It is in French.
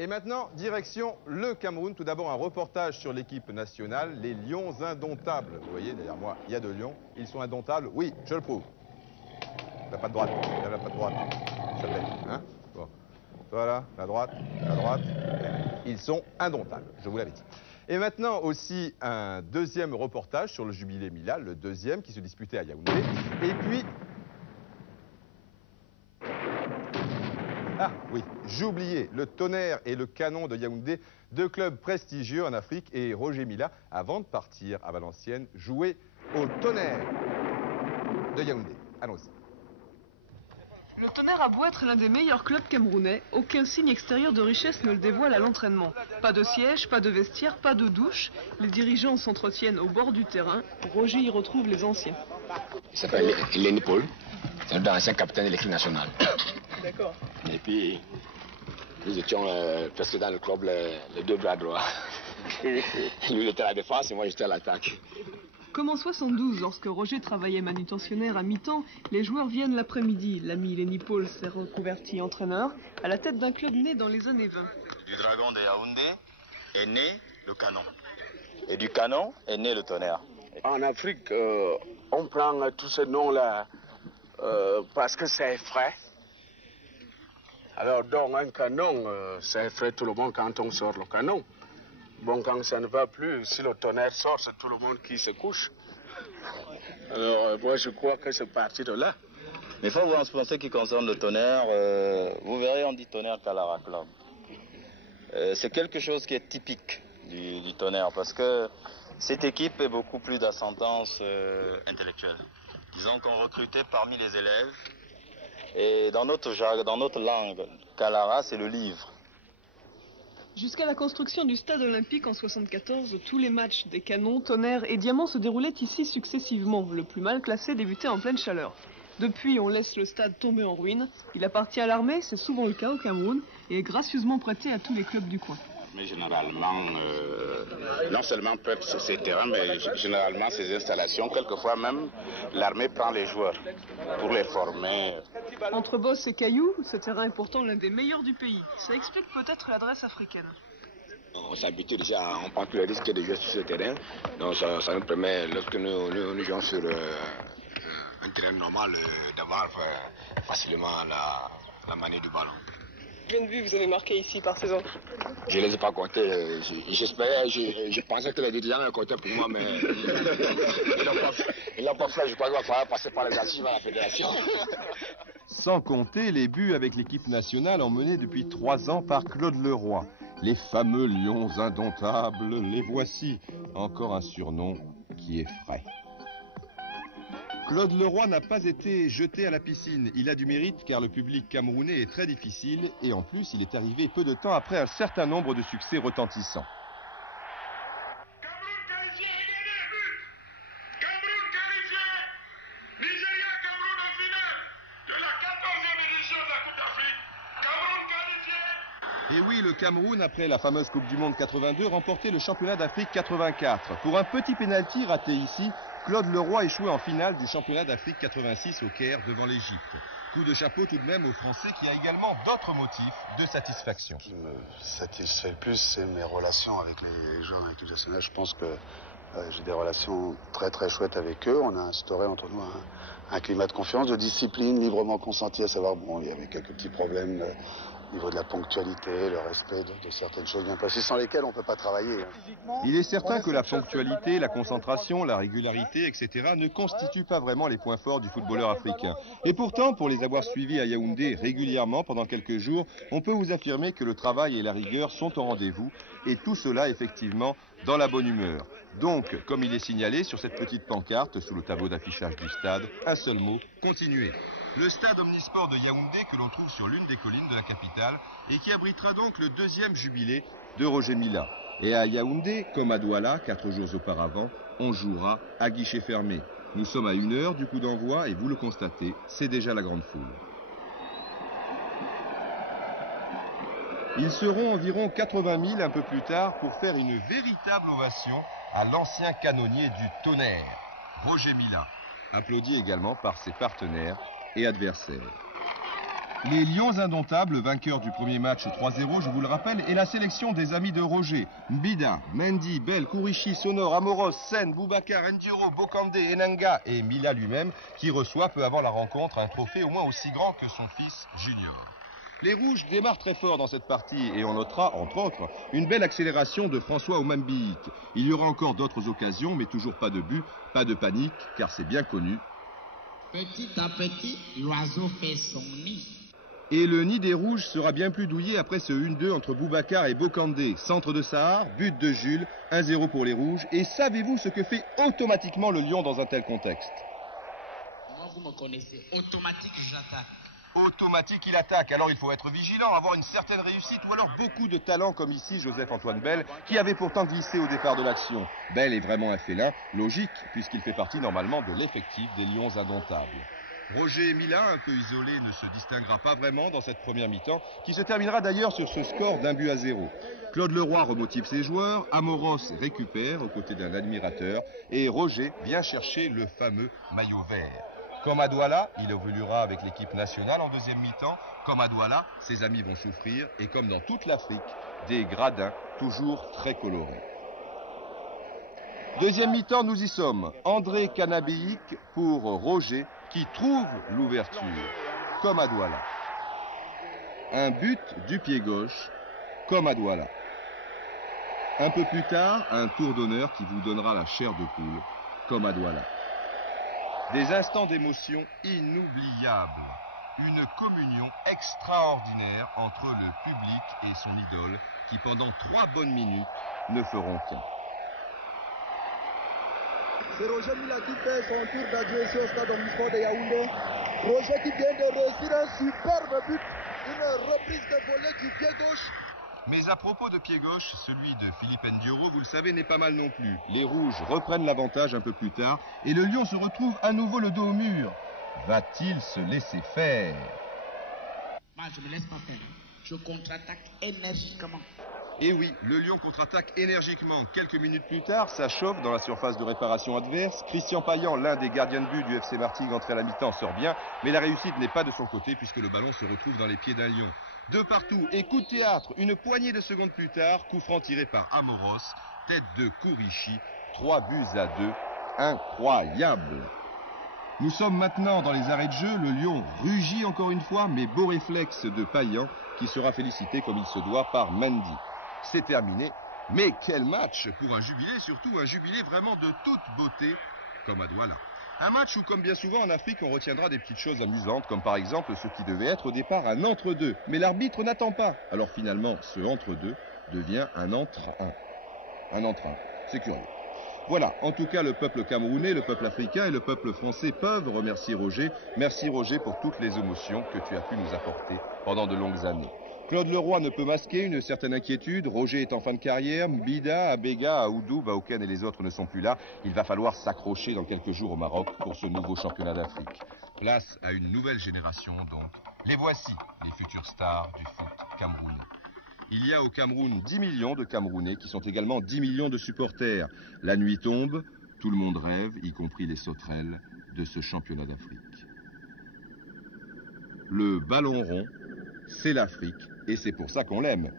Et maintenant, direction le Cameroun. Tout d'abord, un reportage sur l'équipe nationale, les Lions indomptables. Vous voyez, derrière moi, il y a 2 lions. Ils sont indomptables. Oui, je le prouve. La patte droite, la patte droite. Ça fait, hein? Bon. Voilà, la droite, la droite. Ils sont indomptables, je vous l'avais dit. Et maintenant aussi un deuxième reportage sur le Jubilé Mila, le deuxième qui se disputait à Yaoundé. Et puis... Ah oui, j'oubliais, le Tonnerre et le Canon de Yaoundé, 2 clubs prestigieux en Afrique, et Roger Mila, avant de partir à Valenciennes, jouait au Tonnerre de Yaoundé. Allons-y. Le Tonnerre a beau être l'un des meilleurs clubs camerounais, aucun signe extérieur de richesse ne le dévoile à l'entraînement. Pas de siège, pas de vestiaire, pas de douche. Les dirigeants s'entretiennent au bord du terrain. Roger y retrouve les anciens. Il s'appelle Lenny Paul, c'est un ancien capitaine de l'équipe nationale. D'accord. Et puis, nous étions presque dans le club les 2 bras droits. Lui, il était à la défense et moi, j'étais à l'attaque. Comme en 72, lorsque Roger travaillait manutentionnaire à mi-temps, les joueurs viennent l'après-midi. L'ami Lenny Paul s'est reconverti entraîneur à la tête d'un club né dans les années 20. Du Dragon de Yaoundé est né le Canon. Et du Canon est né le Tonnerre. En Afrique, on prend tous ces noms-là parce que c'est frais. Alors, donc, un canon, ça effraie tout le monde quand on sort le canon. Bon, quand ça ne va plus, si le Tonnerre sort, c'est tout le monde qui se couche. Alors, moi, je crois que c'est parti de là. Mais il faut voir en ce qui concerne le Tonnerre, vous verrez, on dit Tonnerre Calara Club. C'est quelque chose qui est typique du Tonnerre, parce que cette équipe est beaucoup plus d'ascendance intellectuelle. Disons qu'on recrutait parmi les élèves, et dans notre langue, Calara, c'est le livre. Jusqu'à la construction du stade olympique en 1974, tous les matchs des Canons, Tonnerre et Diamant se déroulaient ici successivement. Le plus mal classé débutait en pleine chaleur. Depuis, on laisse le stade tomber en ruine. Il appartient à l'armée, c'est souvent le cas au Cameroun, et est gracieusement prêté à tous les clubs du coin. Mais généralement, non seulement prête ces terrains, mais généralement ces installations, quelquefois même, l'armée prend les joueurs pour les former. Entre Boss et Caillou, ce terrain est pourtant l'un des meilleurs du pays. Ça explique peut-être l'adresse africaine. On s'habitue déjà, on prend tous les risques de jouer sur ce terrain. Donc ça nous permet, lorsque nous jouons sur un terrain normal, d'avoir facilement la manie du ballon. Combien de buts vous avez marqué ici par saison? Je ne les ai pas comptés. J'espérais, je pensais que les dirigeants les comptaient pour moi, mais ils n'ont pas fait. Je crois qu'il va falloir passer par les archives à la fédération. Sans compter les buts avec l'équipe nationale emmenés depuis 3 ans par Claude Leroy. Les fameux Lions indomptables, les voici. Encore un surnom qui est frais. Claude Leroy n'a pas été jeté à la piscine. Il a du mérite car le public camerounais est très difficile et en plus il est arrivé peu de temps après un certain nombre de succès retentissants. Cameroun qualifié, égalité, but. Cameroun qualifié. Nigeria, Cameroun en finale de la 14e édition de la Coupe d'Afrique. Cameroun qualifié. Et oui, le Cameroun, après la fameuse Coupe du Monde 82, remportait le championnat d'Afrique 84. Pour un petit pénalty raté ici, Claude Leroy échouait en finale du championnat d'Afrique 86 au Caire devant l'Égypte. Coup de chapeau tout de même aux Français qui a également d'autres motifs de satisfaction. Ce qui me satisfait le plus, c'est mes relations avec les joueurs de l'équipe nationale. Je pense que j'ai des relations très très chouettes avec eux. On a instauré entre nous un climat de confiance, de discipline, librement consenti, à savoir, bon, il y avait quelques petits problèmes au niveau de la ponctualité, le respect de certaines choses bien précises, sans lesquelles on ne peut pas travailler. Il est certain que la ponctualité, la concentration, la régularité, etc. ne constituent pas vraiment les points forts du footballeur africain. Et pourtant, pour les avoir suivis à Yaoundé régulièrement pendant quelques jours, on peut vous affirmer que le travail et la rigueur sont au rendez-vous, et tout cela effectivement dans la bonne humeur. Donc, comme il est signalé sur cette petite pancarte sous le tableau d'affichage du stade, un seul mot, continuez. Le stade omnisport de Yaoundé que l'on trouve sur l'une des collines de la capitale et qui abritera donc le 2e jubilé de Roger Mila. Et à Yaoundé, comme à Douala, 4 jours auparavant, on jouera à guichet fermé. Nous sommes à 1 heure du coup d'envoi et vous le constatez, c'est déjà la grande foule. Ils seront environ 80 000 un peu plus tard pour faire une véritable ovation à l'ancien canonnier du Tonnerre, Roger Mila, applaudi également par ses partenaires et adversaires. Les Lions indomptables, vainqueurs du premier match 3-0, je vous le rappelle, est la sélection des amis de Roger. Mbida, Mendy, Bell, Kourichi, Sonor, Amoros, Sen, Boubacar, Ndiro, Bokande, Enanga et Mila lui-même, qui reçoit peu avant la rencontre un trophée au moins aussi grand que son fils Junior. Les Rouges démarrent très fort dans cette partie et on notera, entre autres, une belle accélération de François Omambiik. Il y aura encore d'autres occasions, mais toujours pas de but, pas de panique, car c'est bien connu. Petit à petit, l'oiseau fait son nid. Et le nid des Rouges sera bien plus douillé après ce 1-2 entre Boubacar et Bokande. Centre de Sahar, but de Jules, 1-0 pour les Rouges. Et savez-vous ce que fait automatiquement le Lion dans un tel contexte? Moi, vous me connaissez. Automatique, j'attaque. Automatique, il attaque. Alors il faut être vigilant, avoir une certaine réussite ou alors beaucoup de talent comme ici Joseph-Antoine Bell qui avait pourtant glissé au départ de l'action. Bell est vraiment un félin, logique puisqu'il fait partie normalement de l'effectif des Lions indomptables. Roger Mila, un peu isolé, ne se distinguera pas vraiment dans cette première mi-temps, qui se terminera d'ailleurs sur ce score d'1-0. Claude Leroy remotive ses joueurs, Amoros récupère aux côtés d'un admirateur, et Roger vient chercher le fameux maillot vert. Comme à Douala, il évoluera avec l'équipe nationale en deuxième mi-temps. Comme à Douala, ses amis vont souffrir, et comme dans toute l'Afrique, des gradins toujours très colorés. Deuxième mi-temps, nous y sommes. André Kanabéik pour Roger, qui trouve l'ouverture, comme à Douala. Un but du pied gauche, comme à Douala. Un peu plus tard, un tour d'honneur qui vous donnera la chair de poule, comme à Douala. Des instants d'émotion inoubliables. Une communion extraordinaire entre le public et son idole, qui pendant 3 bonnes minutes ne feront qu'un. C'est Roger Mila qui fait son tour d'agression au stade omnisport de Yaoundé. Roger qui vient de réussir un superbe but, une reprise de volée du pied gauche. Mais à propos de pied gauche, celui de Philippe Ndioro, vous le savez, n'est pas mal non plus. Les Rouges reprennent l'avantage un peu plus tard et le Lion se retrouve à nouveau le dos au mur. Va-t-il se laisser faire? Moi, je ne me laisse pas faire. Je contre-attaque énergiquement. Et oui, le Lion contre-attaque énergiquement. Quelques minutes plus tard, ça chauffe dans la surface de réparation adverse. Christian Payan, l'un des gardiens de but du FC Martigues entré à la mi-temps, sort bien. Mais la réussite n'est pas de son côté puisque le ballon se retrouve dans les pieds d'un Lion. De partout, et coup de théâtre, une poignée de secondes plus tard, coup franc tiré par Amoros, tête de Kourichi, 3-2. Incroyable! Nous sommes maintenant dans les arrêts de jeu, le Lion rugit encore une fois, mais beau réflexe de Payan qui sera félicité comme il se doit par Mendy. C'est terminé, mais quel match pour un jubilé, surtout un jubilé vraiment de toute beauté, comme à Douala. Un match où, comme bien souvent en Afrique, on retiendra des petites choses amusantes, comme par exemple ce qui devait être au départ un entre-deux. Mais l'arbitre n'attend pas. Alors finalement, ce entre-deux devient un entre-un. Un entre-un. C'est curieux. Voilà, en tout cas, le peuple camerounais, le peuple africain et le peuple français peuvent remercier Roger. Merci Roger pour toutes les émotions que tu as pu nous apporter pendant de longues années. Claude Leroy ne peut masquer une certaine inquiétude. Roger est en fin de carrière. Mbida, Abega, Aoudou, Baoken et les autres ne sont plus là. Il va falloir s'accrocher dans quelques jours au Maroc pour ce nouveau championnat d'Afrique. Place à une nouvelle génération donc. Les voici, les futures stars du foot camerounais. Il y a au Cameroun 10 millions de Camerounais qui sont également 10 millions de supporters. La nuit tombe, tout le monde rêve, y compris les sauterelles, de ce championnat d'Afrique. Le ballon rond, c'est l'Afrique et c'est pour ça qu'on l'aime.